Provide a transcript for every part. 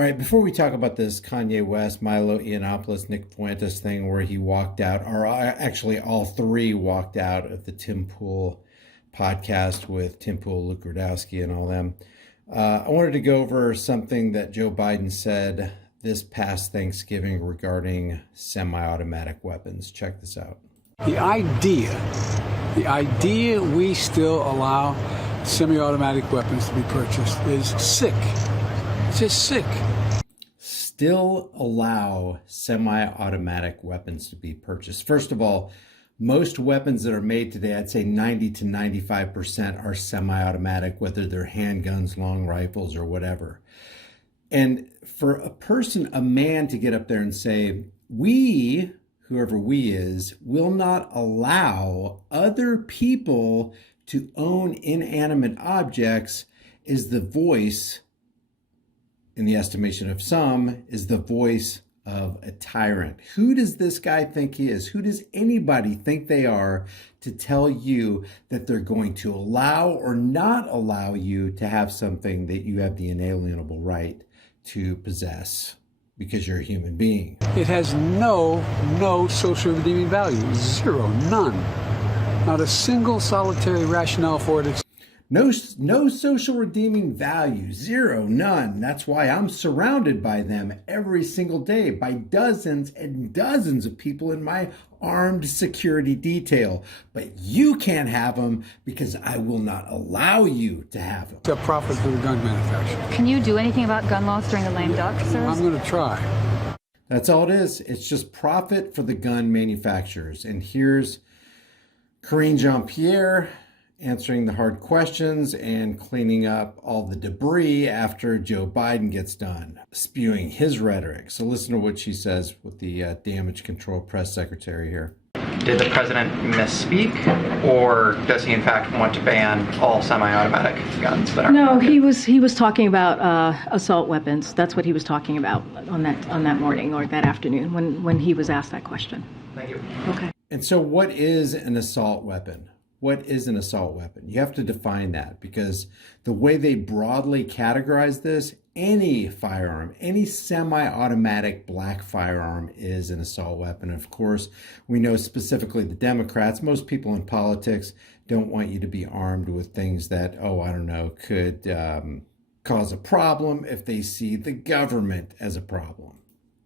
All right, before we talk about this Kanye West, Milo Yiannopoulos, Nick Fuentes thing where he walked out, or actually all three walked out of the Tim Pool podcast with Tim Pool, Luke Rudowski, and all them, I wanted to go over something that Joe Biden said this past Thanksgiving regarding semi-automatic weapons. Check this out. The idea we still allow semi-automatic weapons to be purchased is sick. It's just sick. Still allow semi-automatic weapons to be purchased. First of all, most weapons that are made today, I'd say 90 to 95% are semi-automatic, whether they're handguns, long rifles, or whatever. And for a man to get up there and say, we, whoever we is, will not allow other people to own inanimate objects is the voice, in the estimation of some, is the voice of a tyrant. Who does this guy think he is? Who does anybody think they are to tell you that they're going to allow or not allow you to have something that you have the inalienable right to possess because you're a human being? It has no social redeeming value. Zero, none. Not a single solitary rationale for it. No social redeeming value, zero, none. That's why I'm surrounded by them every single day by dozens and dozens of people in my armed security detail. But you can't have them because I will not allow you to have them. It's a profit for the gun manufacturer. Can you do anything about gun laws during the lame duck, sir? I'm going to try. That's all it is. It's just profit for the gun manufacturers. And here's Karine Jean-Pierre answering the hard questions and cleaning up all the debris after Joe Biden gets done spewing his rhetoric. So listen to what she says with the damage control press secretary here. Did the president misspeak, or does he in fact want to ban all semi-automatic guns that are? No, he was talking about assault weapons. That's what he was talking about on that morning or that afternoon when he was asked that question. Thank you. Okay. And so what is an assault weapon? What is an assault weapon? You have to define that, because the way they broadly categorize this, any firearm, any semi-automatic black firearm is an assault weapon. Of course, we know specifically the Democrats, most people in politics don't want you to be armed with things that, could cause a problem if they see the government as a problem.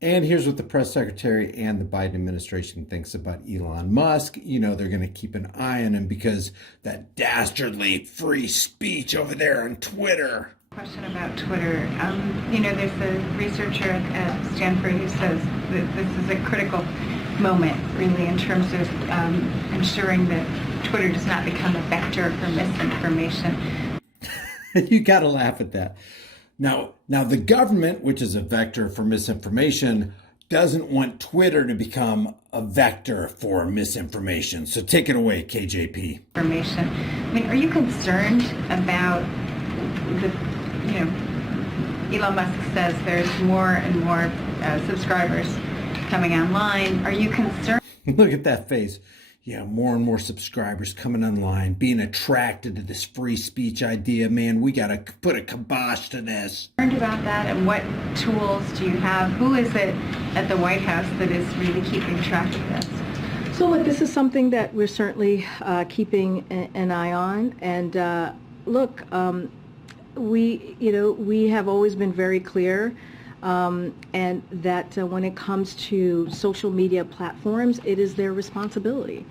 And here's what the press secretary and the Biden administration thinks about Elon Musk. You know, they're going to keep an eye on him because that dastardly free speech over there on Twitter. Question about Twitter. There's a researcher at Stanford who says that this is a critical moment, really, in terms of ensuring that Twitter does not become a vector for misinformation. You got to laugh at that. Now the government, which is a vector for misinformation, doesn't want Twitter to become a vector for misinformation. So take it away, KJP. Information. Are you concerned about Elon Musk says there's more and more subscribers coming online. Are you concerned? Look at that face. Yeah, more and more subscribers coming online, being attracted to this free speech idea. Man, we got to put a kibosh to this. Concerned about that, and what tools do you have? Who is it at the White House that is really keeping track of this? So look, this is something that we're certainly keeping an eye on. And we have always been very clear. And that when it comes to social media platforms, it is their responsibility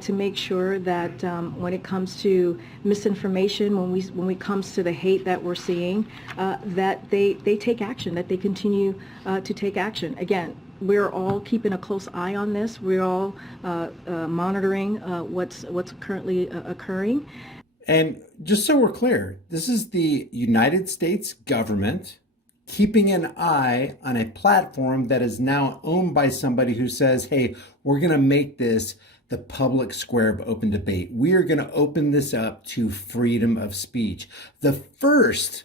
to make sure that when it comes to misinformation, when it comes to the hate that we're seeing, that they take action, that they continue to take action. Again, we're all keeping a close eye on this. We're all monitoring what's currently occurring. And just so we're clear, this is the United States government keeping an eye on a platform that is now owned by somebody who says, hey, we're going to make this the public square of open debate. We are going to open this up to freedom of speech. The First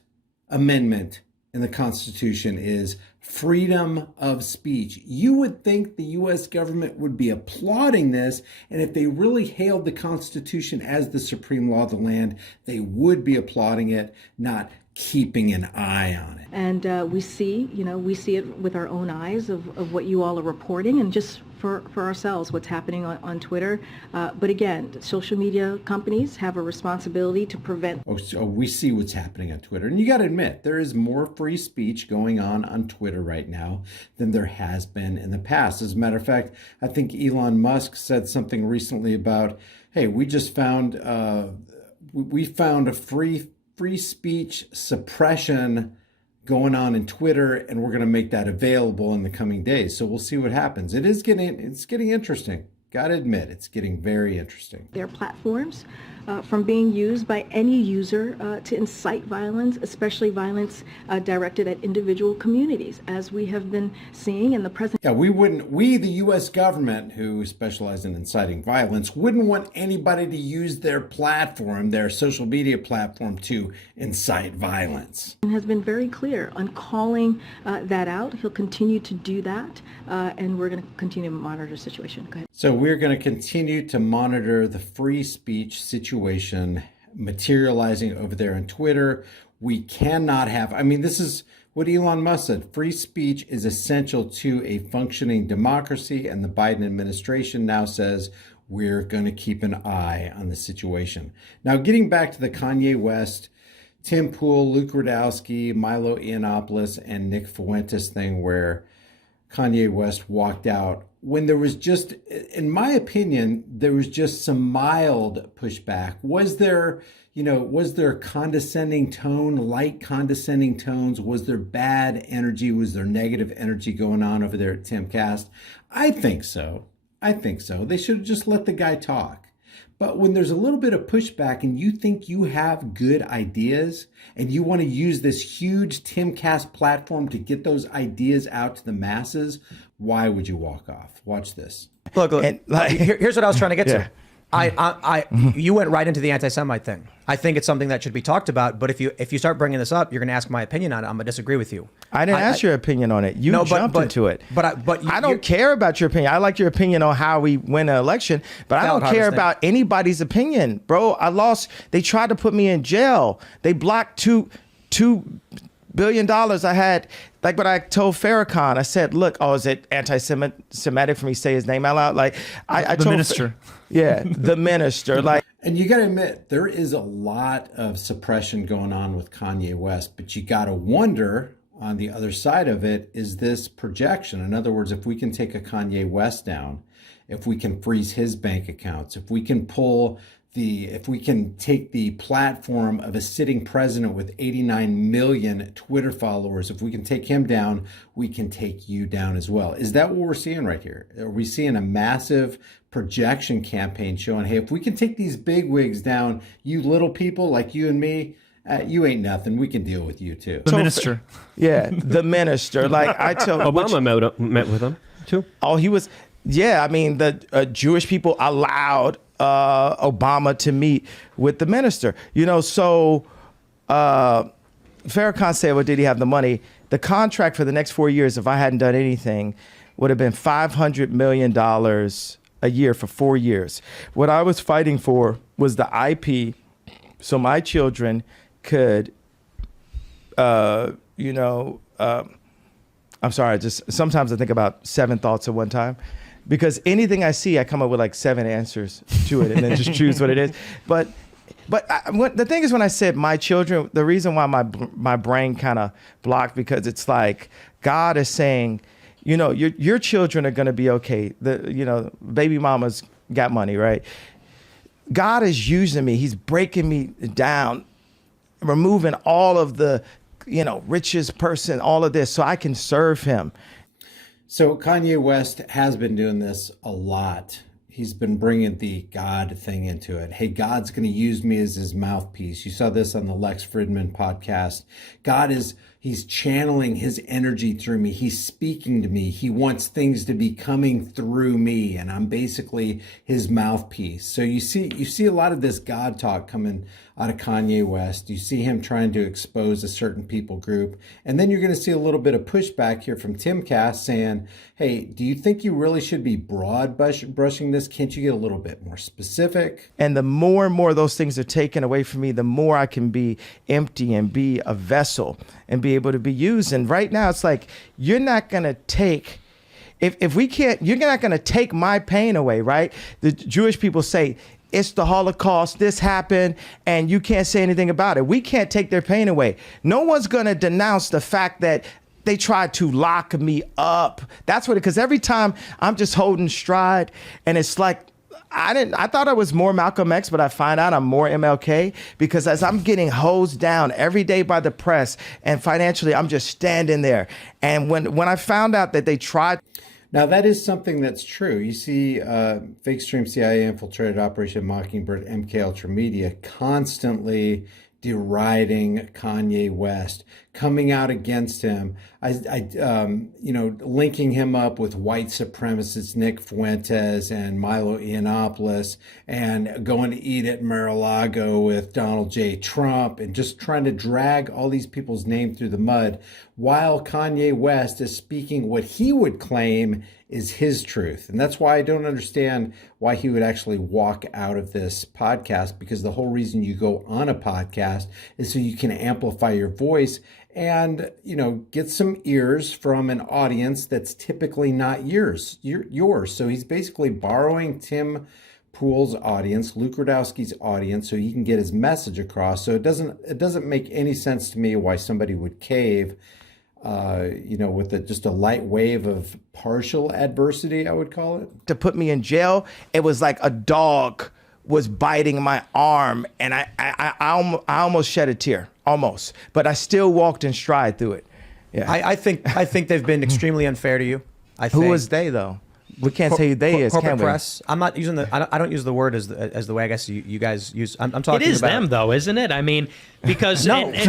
Amendment in the Constitution is freedom of speech. You would think the U.S. government would be applauding this, and if they really hailed the Constitution as the supreme law of the land, they would be applauding it, not keeping an eye on it. And we see it with our own eyes of what you all are reporting, and just for ourselves, what's happening on Twitter. But again, social media companies have a responsibility to prevent. So we see what's happening on Twitter. And you got to admit, there is more free speech going on Twitter right now than there has been in the past. As a matter of fact, I think Elon Musk said something recently about, hey, we just found we found a free speech suppression going on in Twitter, and we're going to make that available in the coming days. So we'll see what happens. It's getting interesting. Got to admit, it's getting very interesting. Their platforms from being used by any user to incite violence, especially violence directed at individual communities, as we have been seeing in the present. Yeah, we, the U.S. government, who specialize in inciting violence, wouldn't want anybody to use their platform, their social media platform, to incite violence. And has been very clear on calling that out. He'll continue to do that, and we're going to continue to monitor the situation. Go ahead. So we're going to continue to monitor the free speech situation materializing over there on Twitter. We cannot have, this is what Elon Musk said, free speech is essential to a functioning democracy, and the Biden administration now says we're going to keep an eye on the situation. Now, getting back to the Kanye West, Tim Pool, Luke Rudkowski, Milo Yiannopoulos, and Nick Fuentes thing where Kanye West walked out, when there was just, in my opinion, there was just some mild pushback. Was there condescending tone, light condescending tones? Was there bad energy? Was there negative energy going on over there at Timcast? I think so. They should have just let the guy talk. But when there's a little bit of pushback and you think you have good ideas and you want to use this huge Timcast platform to get those ideas out to the masses, why would you walk off? Watch this. Look, here's what I was trying to get to. You went right into the anti-Semite thing. I think it's something that should be talked about. But if you start bringing this up, you're going to ask my opinion on it. I'm going to disagree with you. I didn't ask your opinion on it. You jumped into it. But I don't care about your opinion. I like your opinion on how we win an election, but I don't care about anybody's opinion, bro. I lost. They tried to put me in jail. They blocked $2 billion I had. Like what I told Farrakhan, I said, look, is it anti-Semitic for me to say his name out loud? Like I told minister. Yeah, the minister. And you got to admit, there is a lot of suppression going on with Kanye West, but you got to wonder on the other side of it, is this projection? In other words, if we can take a Kanye West down, if we can freeze his bank accounts, if we can take the platform of a sitting president with 89 million Twitter followers, if we can take him down, we can take you down as well. Is that what we're seeing right here? Are we seeing a massive projection campaign showing, hey, if we can take these big wigs down, you little people like you and me, you ain't nothing. We can deal with you too. The minister. Yeah, the minister. Like I told Obama met with him too. Oh, he was. Yeah, the Jewish people allowed Obama to meet with the minister. So Farrakhan said, well, did he have the money? The contract for the next 4 years, if I hadn't done anything, would have been $500 million a year for 4 years. What I was fighting for was the IP, so my children could, I'm sorry, sometimes I think about 7 thoughts at one time. Because anything I see, I come up with like 7 answers to it and then just choose what it is. But the thing is, when I said my children, the reason why my brain kind of blocked, because it's like God is saying, your children are going to be okay. Baby mama's got money, right? God is using me. He's breaking me down, removing all of the, richest person, all of this, so I can serve him. So Kanye West has been doing this a lot. He's been bringing the God thing into it. Hey, God's going to use me as his mouthpiece. You saw this on the Lex Fridman podcast. He's channeling his energy through me. He's speaking to me. He wants things to be coming through me, and I'm basically his mouthpiece. So you see a lot of this God talk coming out of Kanye West. You see him trying to expose a certain people group, and then you're going to see a little bit of pushback here from Timcast saying, "Hey, do you think you really should be broad brushing this? Can't you get a little bit more specific?" And the more and more those things are taken away from me, the more I can be empty and be a vessel and be able to be used. And right now it's like, you're not going to take, if we can't, you're not going to take my pain away, right? The Jewish people say, it's the Holocaust, this happened, and you can't say anything about it. We can't take their pain away. No one's going to denounce the fact that they tried to lock me up. That's what, because every time I'm just holding stride, and it's like, I thought I was more Malcolm X, but I find out I'm more MLK, because as I'm getting hosed down every day by the press and financially, I'm just standing there. And when I found out that they tried. Now, that is something that's true. You see fake stream CIA infiltrated Operation Mockingbird, MK Ultra Media constantly deriding Kanye West, coming out against him, linking him up with white supremacists Nick Fuentes and Milo Yiannopoulos, and going to eat at Mar-a-Lago with Donald J. Trump, and just trying to drag all these people's name through the mud, while Kanye West is speaking what he would claim is his truth. And that's why I don't understand why he would actually walk out of this podcast, because the whole reason you go on a podcast is so you can amplify your voice and, get some ears from an audience that's typically not yours. So he's basically borrowing Tim Pool's audience, Luke Rudowski's audience, so he can get his message across. So it doesn't make any sense to me why somebody would cave, with just a light wave of partial adversity, I would call it. To put me in jail, it was like a dog was biting my arm, and I almost shed a tear, almost, but I still walked in stride through it. Yeah. I think they've been extremely unfair to you. Who was they though? We can't say who they is, corporate can we? press. I'm not using I don't use the word as the way I guess you guys use. I'm talking about. It is them though, isn't it? I mean, because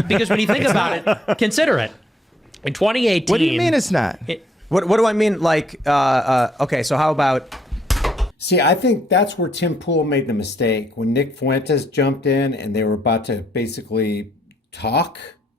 because when you think about it, consider it. In 2018. What do you mean it's not? What do I mean? Like, okay, so how about? See, I think that's where Tim Pool made the mistake. When Nick Fuentes jumped in and they were about to basically talk,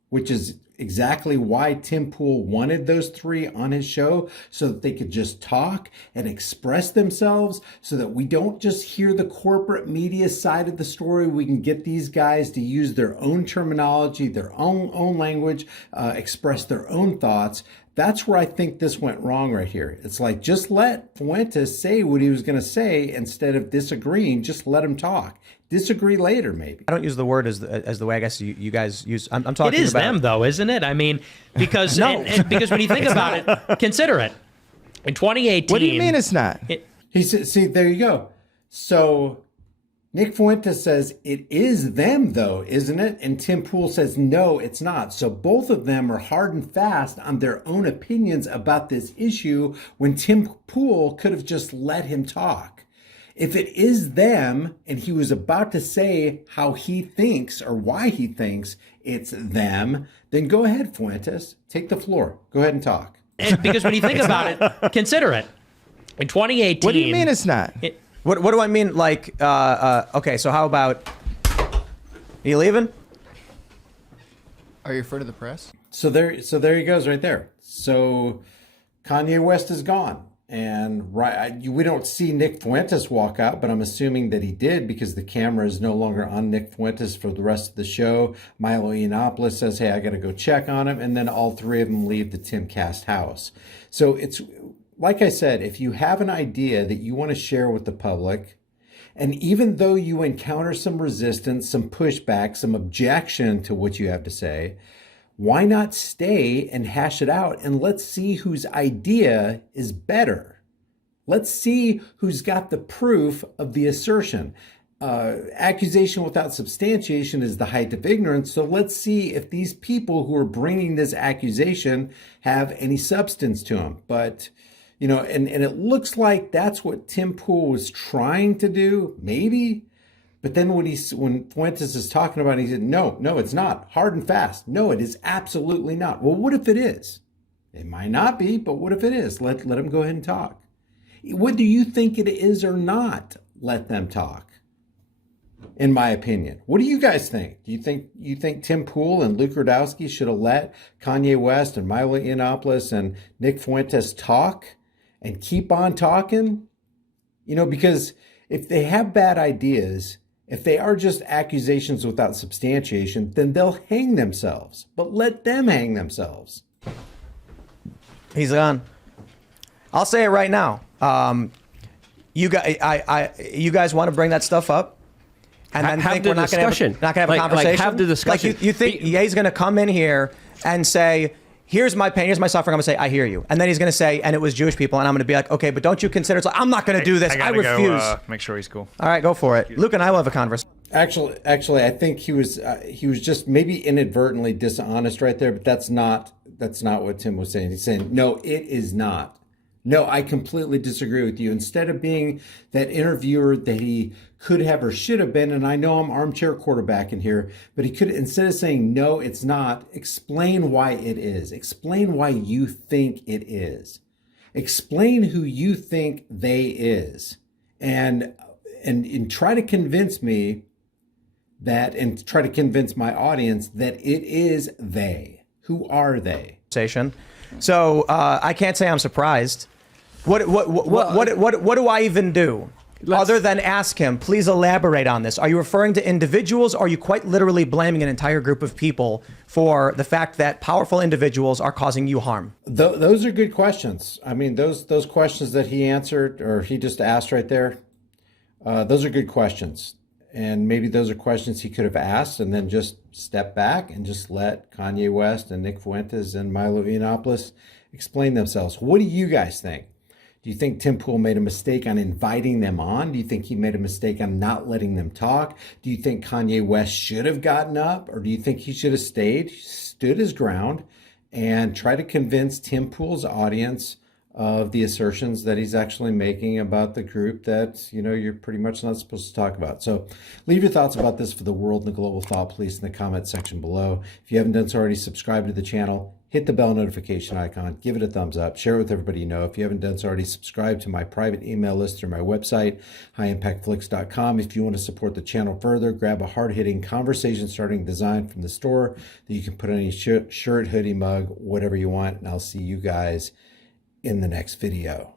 which is exactly why Tim Pool wanted those three on his show, so that they could just talk and express themselves, so that we don't just hear the corporate media side of the story. We can get these guys to use their own terminology, their own language, express their own thoughts. That's where I think this went wrong right here. It's like, just let Fuentes say what he was going to say instead of disagreeing. Just let him talk. Disagree later, maybe. I don't use the word as the way I guess you guys use. I'm talking about. It is them though, isn't it? I mean, because because when you think about it, consider it. In 2018. What do you mean it's not? He said, see, there you go. So Nick Fuentes says, it is them though, isn't it? And Tim Pool says, no, it's not. So both of them are hard and fast on their own opinions about this issue, when Tim Pool could have just let him talk. If it is them, and he was about to say how he thinks or why he thinks it's them, then go ahead, Fuentes. Take the floor. Go ahead and talk. Because when you think about it, consider it. In 2018. What do you mean it's not? What do I mean? Like, okay, so how about? Are you leaving? Are you referring to the press? So there he goes right there. So Kanye West is gone. And we don't see Nick Fuentes walk out, but I'm assuming that he did, because the camera is no longer on Nick Fuentes for the rest of the show. Milo Yiannopoulos says, hey, I got to go check on him. And then all three of them leave the Timcast house. So it's, like I said, if you have an idea that you want to share with the public, and even though you encounter some resistance, some pushback, some objection to what you have to say, why not stay and hash it out, and let's see whose idea is better. Let's see who's got the proof of the assertion. Accusation without substantiation is the height of ignorance. So let's see if these people who are bringing this accusation have any substance to them. But, and it looks like that's what Tim Pool was trying to do, maybe. But then when Fuentes is talking about it, he said, no, it's not. Hard and fast. No, it is absolutely not. Well, what if it is? It might not be, but what if it is? Let him go ahead and talk. Whether you think it is or not, let them talk. In my opinion. What do you guys think? Do you think Tim Pool and Luke Rudkowski should have let Kanye West and Milo Yiannopoulos and Nick Fuentes talk and keep on talking? You know, because if they have bad ideas, if they are just accusations without substantiation, then they'll hang themselves. But let them hang themselves. He's gone. I'll say it right now. You guys want to bring that stuff up? And then have think the we're not going to have a conversation? Like have the discussion. Like you think Ye's going to come in here and say, here's my pain, here's my suffering. I'm going to say, I hear you. And then he's going to say, and it was Jewish people. And I'm going to be like, okay, but don't you consider, it's like, I'm not going to do this. I refuse. Make sure he's cool. All right, go for it. Luke and I will have a conversation. Actually, I think he was just maybe inadvertently dishonest right there, but that's not what Tim was saying. He's saying, no, it is not. No, I completely disagree with you. Instead of being that interviewer that he could have or should have been, and I know I'm armchair quarterback in here, but he could, instead of saying, no, it's not, explain why it is. Explain why you think it is. Explain who you think they is. And try to convince me that, and try to convince my audience that it is they. Who are they? So I can't say I'm surprised. What do I even do other than ask him, please elaborate on this? Are you referring to individuals? Or are you quite literally blaming an entire group of people for the fact that powerful individuals are causing you harm? Those are good questions. I mean, those questions that he answered or he just asked right there, those are good questions. And maybe those are questions he could have asked and then just step back and just let Kanye West and Nick Fuentes and Milo Yiannopoulos explain themselves. What do you guys think? Do you think Tim Pool made a mistake on inviting them on? Do you think he made a mistake on not letting them talk? Do you think Kanye West should have gotten up? Or do you think he should have stood his ground, and tried to convince Tim Pool's audience of the assertions that he's actually making about the group that, you know, you're pretty much not supposed to talk about? So leave your thoughts about this for the world and the global thought police in the comment section below. If you haven't done so already, subscribe to the channel, hit the bell notification icon, give it a thumbs up, share it with everybody you know. If you haven't done so already, subscribe to my private email list through my website, highimpactflix.com. If you want to support the channel further, grab a hard-hitting, conversation-starting design from the store that you can put on any shirt, hoodie, mug, whatever you want, and I'll see you guys in the next video.